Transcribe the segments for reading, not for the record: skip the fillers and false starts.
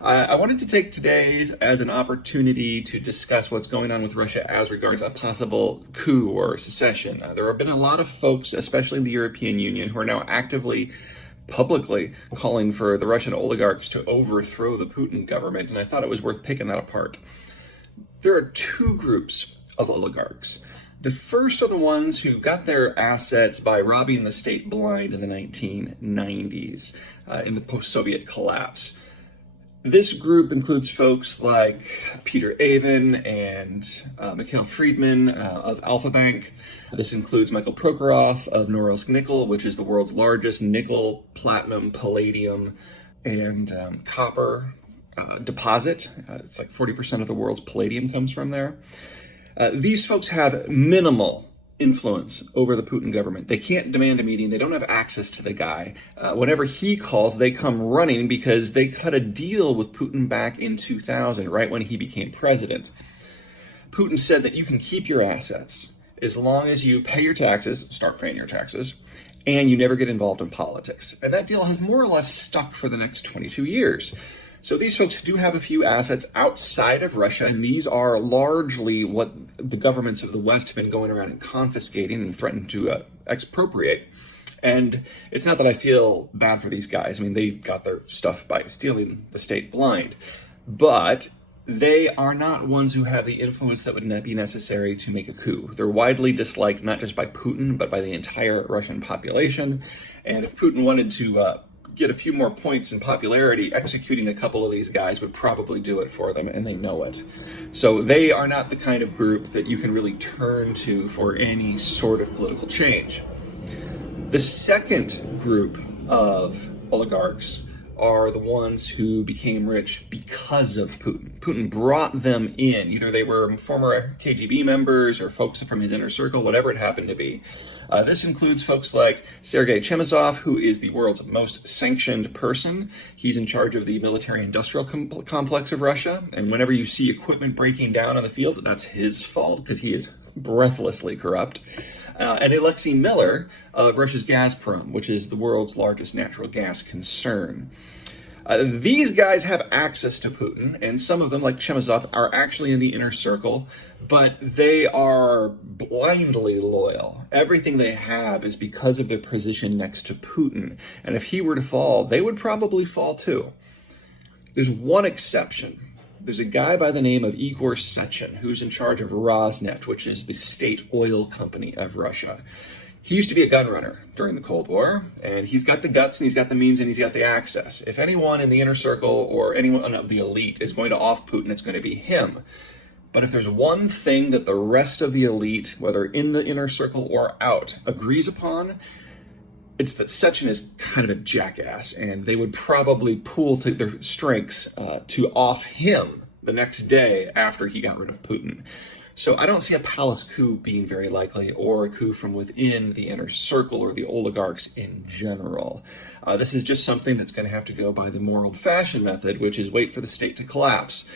I wanted to take today as an opportunity to discuss what's going on with Russia as regards a possible coup or secession. There have been a lot of folks, especially the European Union, who are now actively, publicly calling for the Russian oligarchs to overthrow the Putin government, and I thought it was worth picking that apart. There are two groups of oligarchs. The first are the ones who got their assets by robbing the state blind in the 1990s, in the post-Soviet collapse. This group includes folks like Peter Avin and Mikhail Friedman of Alfa Bank. This includes Michael Prokhorov of Norilsk Nickel, which is the world's largest nickel, platinum, palladium, and copper deposit. It's like 40% of the world's palladium comes from there. These folks have minimal influence over the Putin government. They can't demand a meeting. They don't have access to the guy. Whenever he calls, they come running because they cut a deal with Putin back in 2000, right when he became president. Putin said that you can keep your assets as long as you pay your taxes, start paying your taxes, and you never get involved in politics. And that deal has more or less stuck for the next 22 years. So these folks do have a few assets outside of Russia, and these are largely what the governments of the West have been going around and confiscating and threatening to expropriate. And it's not that I feel bad for these guys. I mean, they got their stuff by stealing the state blind. But they are not ones who have the influence that would be necessary to make a coup. They're widely disliked not just by Putin, but by the entire Russian population. And if Putin wanted to get a few more points in popularity, executing a couple of these guys would probably do it for them, and they know it. So they are not the kind of group that you can really turn to for any sort of political change. The second group of oligarchs are the ones who became rich because of Putin. Putin brought them in. Either they were former KGB members or folks from his inner circle, whatever it happened to be. This includes folks like Sergei Chemezov, who is the world's most sanctioned person. He's in charge of the military-industrial complex of Russia. And whenever you see equipment breaking down on the field, that's his fault because he is breathlessly corrupt. And Alexei Miller of Russia's Gazprom, which is the world's largest natural gas concern. These guys have access to Putin, and some of them, like Chemezov, are actually in the inner circle, but they are blindly loyal. Everything they have is because of their position next to Putin, and if he were to fall, they would probably fall too. There's one exception. There's a guy by the name of Igor Sechin, who's in charge of Rosneft, which is the state oil company of Russia. He used to be a gun runner during the Cold War, and he's got the guts, and he's got the means, and he's got the access. If anyone in the inner circle or anyone of the elite is going to off Putin, it's going to be him. But if there's one thing that the rest of the elite, whether in the inner circle or out, agrees upon, it's that Sechin is kind of a jackass, and they would probably pool to their strengths to off him the next day after he got rid of Putin. So I don't see a palace coup being very likely, or a coup from within the inner circle or the oligarchs in general. This is just something that's going to have to go by the more old-fashioned method, which is wait for the state to collapse.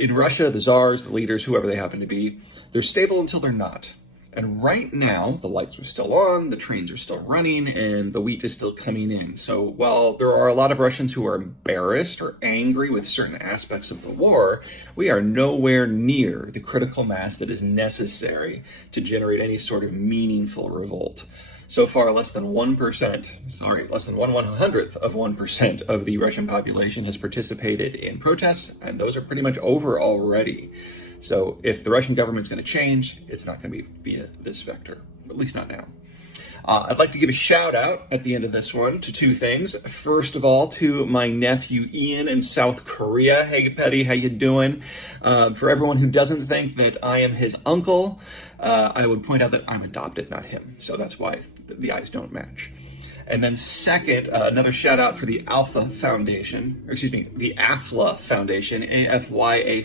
In Russia, the czars, the leaders, whoever they happen to be, they're stable until they're not. And right now, the lights are still on, the trains are still running, and the wheat is still coming in. So while there are a lot of Russians who are embarrassed or angry with certain aspects of the war, we are nowhere near the critical mass that is necessary to generate any sort of meaningful revolt. So far, less than 1/100th of 1% of the Russian population has participated in protests, and those are pretty much over already. So if the Russian government's going to change, it's not going to be via this vector, at least not now. I'd like to give a shout out at the end of this one to two things. First of all, to my nephew Ian in South Korea. Hey, Petty, how you doing? For everyone who doesn't think that I am his uncle, I would point out that I'm adopted, not him. So that's why the eyes don't match. And then second, another shout out for the Alpha Foundation, the AFLA Foundation, AFYA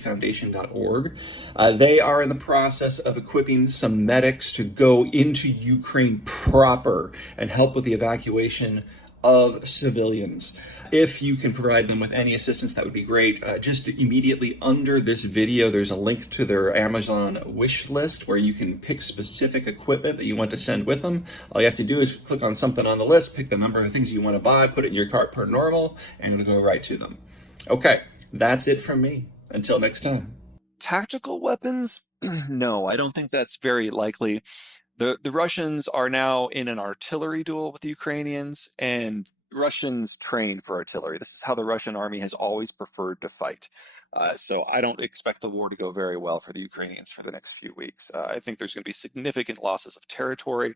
They are in the process of equipping some medics to go into Ukraine proper and help with the evacuation of civilians. If you can provide them with any assistance, that would be great. Just immediately under this video, there's a link to their Amazon wish list where you can pick specific equipment that you want to send with them. All you have to do is click on something on the list, pick the number of things you want to buy, put it in your cart per normal, and it'll go right to them. Okay, that's it from me. Until next time. Tactical weapons? No, I don't think that's very likely. The Russians are now in an artillery duel with the Ukrainians, and Russians train for artillery. This is how the Russian army has always preferred to fight. So I don't expect the war to go very well for the Ukrainians for the next few weeks. I think there's going to be significant losses of territory,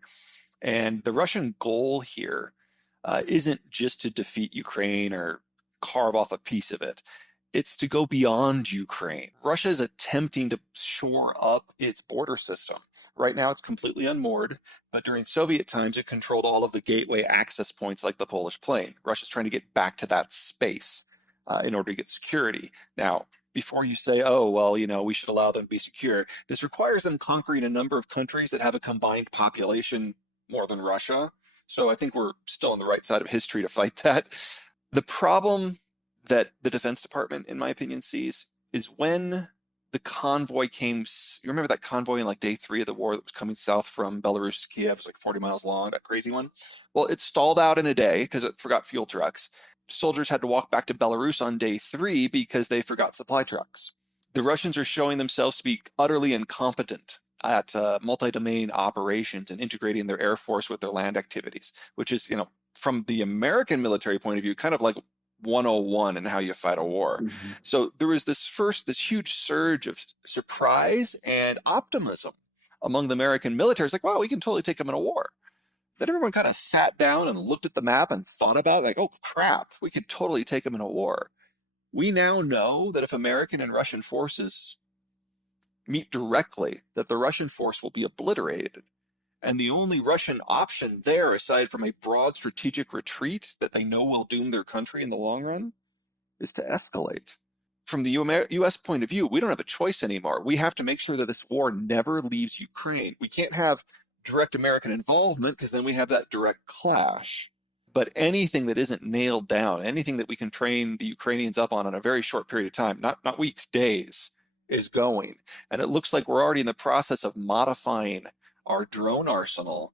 and the Russian goal here isn't just to defeat Ukraine or carve off a piece of it. It's to go beyond Ukraine. Russia is attempting to shore up its border system. Right now, it's completely unmoored, but during Soviet times, it controlled all of the gateway access points like the Polish Plain. Russia's trying to get back to that space in order to get security. Now, before you say, oh, well, we should allow them to be secure, this requires them conquering a number of countries that have a combined population more than Russia. So I think we're still on the right side of history to fight that. The problem that the Defense Department, in my opinion, sees is when the convoy came. You remember that convoy in like day 3 of the war that was coming south from Belarus to Kiev? It was like 40 miles long, that crazy one. Well, it stalled out in a day because it forgot fuel trucks. Soldiers had to walk back to Belarus on day 3 because they forgot supply trucks. The Russians are showing themselves to be utterly incompetent at multi-domain operations and integrating their air force with their land activities, which is, from the American military point of view, kind of like 101 in how you fight a war. Mm-hmm. So there was this huge surge of surprise and optimism among the American military. It's like, wow, we can totally take them in a war. Then everyone kind of sat down and looked at the map and thought about it, like, oh crap, we could totally take them in a war. We now know that if American and Russian forces meet directly, that the Russian force will be obliterated. And the only Russian option there, aside from a broad strategic retreat that they know will doom their country in the long run, is to escalate. From the US point of view, we don't have a choice anymore. We have to make sure that this war never leaves Ukraine. We can't have direct American involvement because then we have that direct clash. But anything that isn't nailed down, anything that we can train the Ukrainians up on in a very short period of time, not weeks, days, is going. And it looks like we're already in the process of modifying our drone arsenal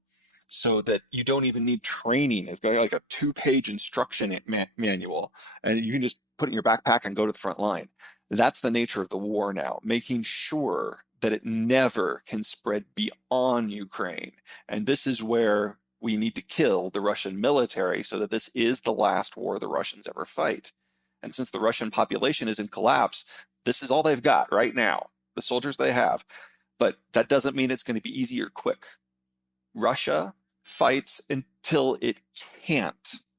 so that you don't even need training. It's got like a 2-page instruction manual, and you can just put it in your backpack and go to the front line. That's the nature of the war now, making sure that it never can spread beyond Ukraine. And this is where we need to kill the Russian military so that this is the last war the Russians ever fight. And since the Russian population is in collapse, this is all they've got right now, the soldiers they have. But that doesn't mean it's going to be easy or quick. Russia fights until it can't.